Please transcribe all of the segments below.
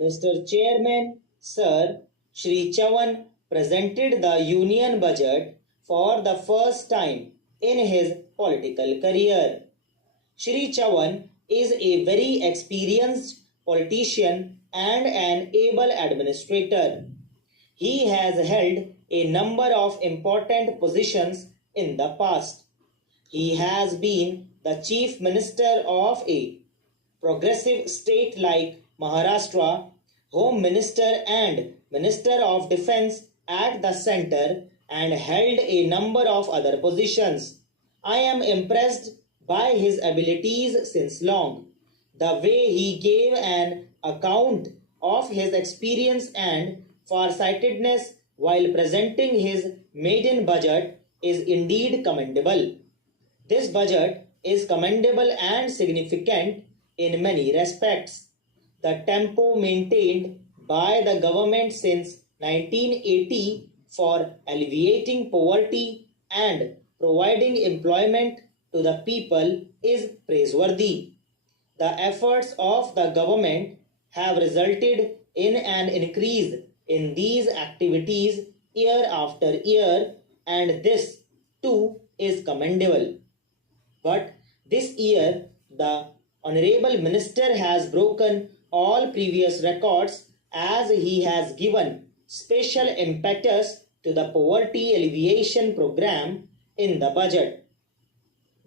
Mr. Chairman, Sir, Shri Chavan presented the Union Budget for the first time in his political career. Shri Chavan is a very experienced politician and an able administrator. He has held a number of important positions in the past. He has been the Chief Minister of a progressive state like Maharashtra, Home Minister and Minister of Defense at the center, and held a number of other positions. I am impressed by his abilities since long. The way he gave an account of his experience and farsightedness while presenting his maiden budget is indeed commendable. This budget is commendable and significant in many respects. The tempo maintained by the government since 1980 for alleviating poverty and providing employment to the people is praiseworthy. The efforts of the government have resulted in an increase in these activities year after year, and this too is commendable. But this year, the Honorable Minister has broken all previous records as he has given special impetus to the poverty alleviation program in the budget.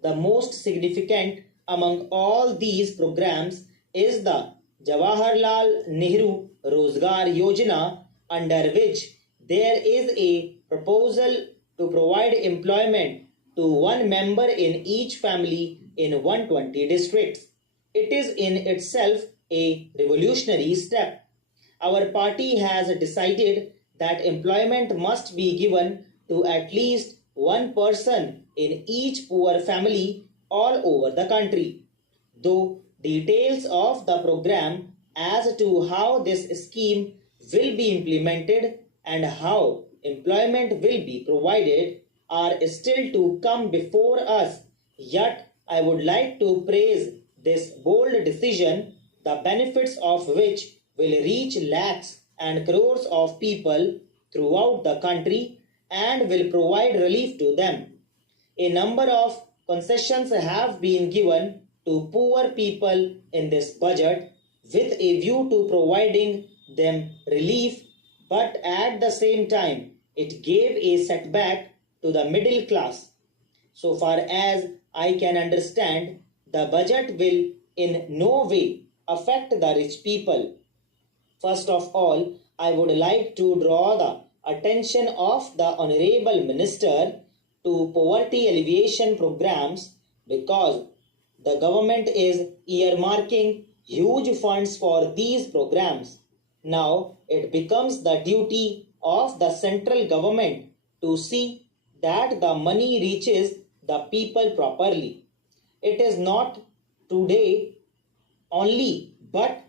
The most significant among all these programs is the Jawaharlal Nehru Rozgar Yojana, under which there is a proposal to provide employment to one member in each family in 120 districts. It is in itself a revolutionary step. Our party has decided that employment must be given to at least one person in each poor family all over the country. Though details of the program as to how this scheme will be implemented and how employment will be provided are still to come before us, yet I would like to praise this bold decision, the benefits of which will reach lakhs and crores of people throughout the country and will provide relief to them. A number of concessions have been given to poor people in this budget with a view to providing them relief, but at the same time it gave a setback to the middle class. So far as I can understand, the budget will in no way affect the rich people. First of all, I would like to draw the attention of the Honorable Minister to poverty alleviation programs because the government is earmarking huge funds for these programs. Now it becomes the duty of the central government to see that the money reaches the people properly. It is not today only, but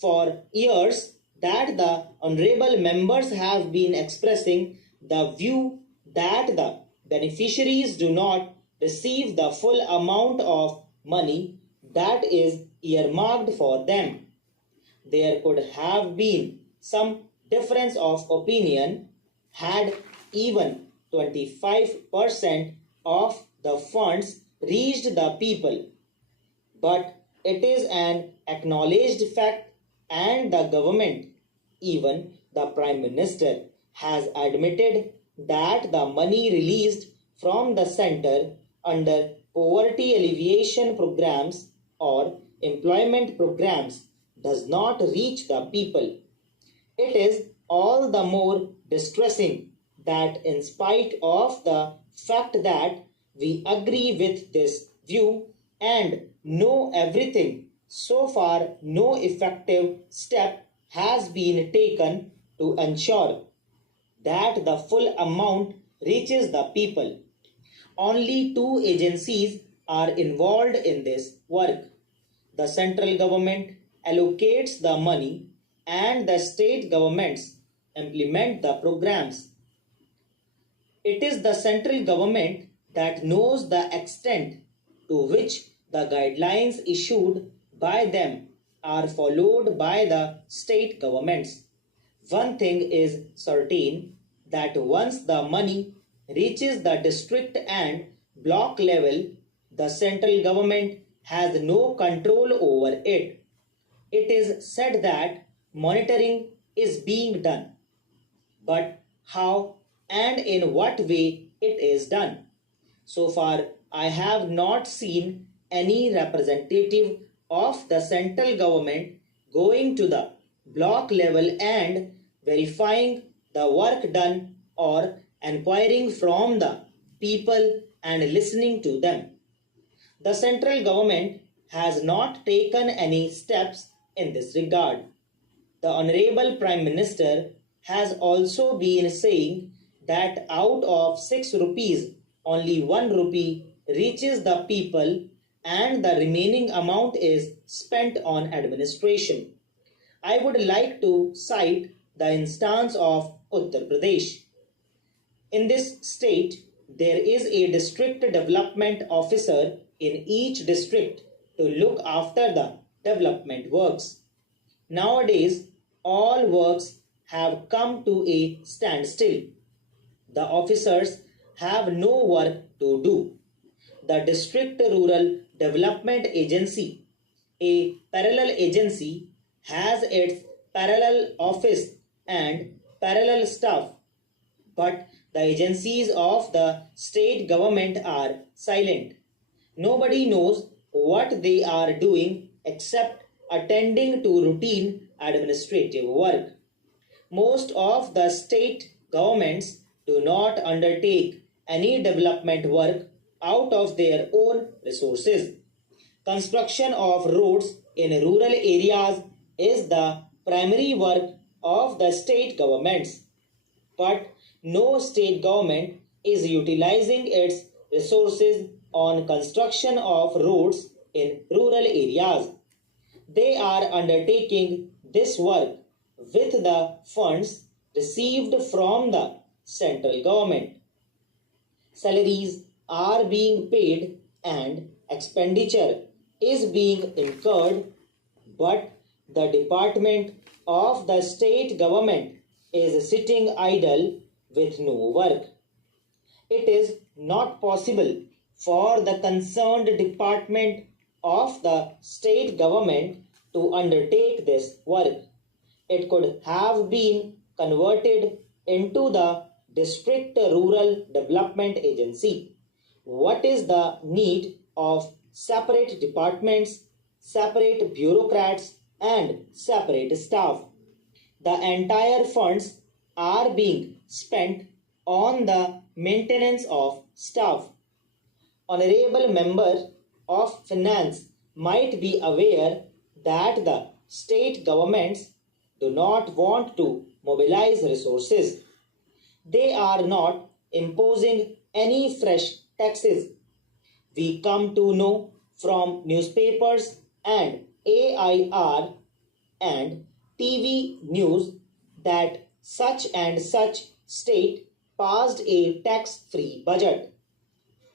for years that the honorable members have been expressing the view that the beneficiaries do not receive the full amount of money that is earmarked for them. There could have been some difference of opinion had even 25% of the funds reached the people. But it is an acknowledged fact, and the government, even the Prime Minister, has admitted that the money released from the center under poverty alleviation programs or employment programs does not reach the people. It is all the more distressing that in spite of the fact that we agree with this view and know everything, so far no effective step has been taken to ensure that the full amount reaches the people. Only two agencies are involved in this work. The central government allocates the money and the state governments implement the programs. It is the central government that knows the extent to which the guidelines issued by them are followed by the state governments. One thing is certain, that once the money reaches the district and block level, the central government has no control over it. It is said that monitoring is being done, but how and in what way it is done? So far, I have not seen any representative of the central government going to the block level and verifying the work done or enquiring from the people and listening to them. The central government has not taken any steps in this regard. The Honorable Prime Minister has also been saying that out of 6 rupees, only 1 rupee reaches the people and the remaining amount is spent on administration. I would like to cite the instance of Uttar Pradesh. In this state, there is a district development officer in each district to look after the development works. Nowadays, all works have come to a standstill. The officers have no work to do. The District Rural Development Agency, a parallel agency, has its parallel office and parallel staff, but the agencies of the state government are silent. Nobody knows what they are doing except attending to routine administrative work. Most of the state governments do not undertake any development work out of their own resources. Construction of roads in rural areas is the primary work of the state governments, but no state government is utilizing its resources on construction of roads in rural areas. They are undertaking this work with the funds received from the central government. Salaries are being paid and expenditure is being incurred, but the department of the state government is sitting idle with no work. It is not possible for the concerned department of the state government to undertake this work. It could have been converted into the District Rural Development Agency. What is the need of separate departments, separate bureaucrats, and separate staff? The entire funds are being spent on the maintenance of staff. Honorable Member of Finance might be aware that the state governments do not want to mobilize resources. They are not imposing any fresh taxes. We come to know from newspapers and AIR and TV news that such and such state passed a tax-free budget.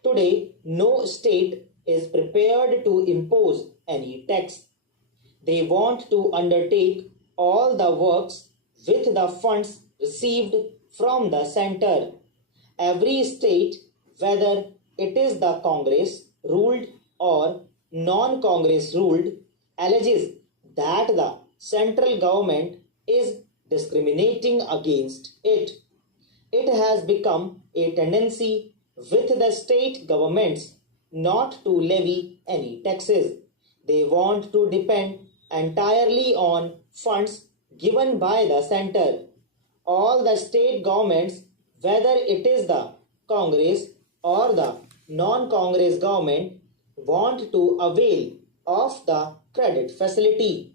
Today, no state is prepared to impose any tax. They want to undertake all the works with the funds received from the center. Every state, whether it is the Congress ruled or non-Congress ruled, alleges that the central government is discriminating against it. It has become a tendency with the state governments not to levy any taxes. They want to depend entirely on funds given by the center. All the state governments, whether it is the Congress or the non-Congress government, want to avail of the credit facility.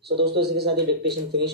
So दोस्तों, इसी के साथ ये dictation finish